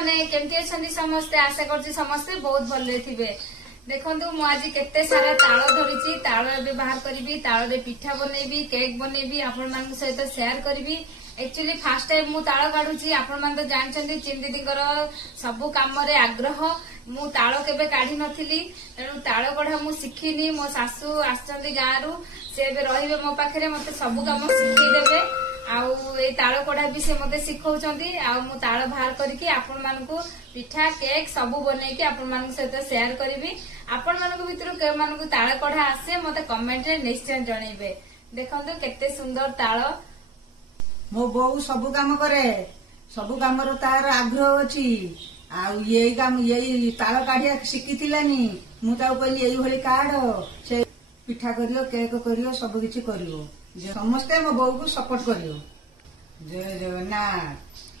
मैंने केमती अच्छा समस्ते आशा कर समस्ते बहुत भले थे। देखो मु आज केते सारा ताल धरी ताल ए बाहर करी ताल पिठा बनैबी केक बनैबी आपण मान सहित शेयर करी। एक्चुअली फास्ट टाइम मु ताल काढुची आपण मान तो जानछंती चिन दीदीकर सबु काम रे आग्रह मु ताल केबे काढी नथिली तेणु ताल कढ़ा मु शिखिनी मो सासू आछंती गाँरु से रहिबे मो पाखरे मते सबु काम शिखै देबे आउ ए ताल कढ़ा भी से मते सिखौचंती आउ मु ताल बाहर करके आपण मानकु पिठा केक सबु बनै के आपण मान सहित शेयर करी। आपण मानक भितर के मानकु ताल कढ़ा आसे मते कमेंट रे निश्चय जणैबे। देखंतु केते सुंदर ताल मो बहु सबु काम करे सबु काम रो तार आग्रह अछि आउ ये काम ये ताल काढिया शिखितिलानी मु ताउ कहली एई भली काढ से पिठा करियो केक करियो सब किछि करियो समस्ते मो बहु को सपोर्ट करियो। जय जगन्नाथ।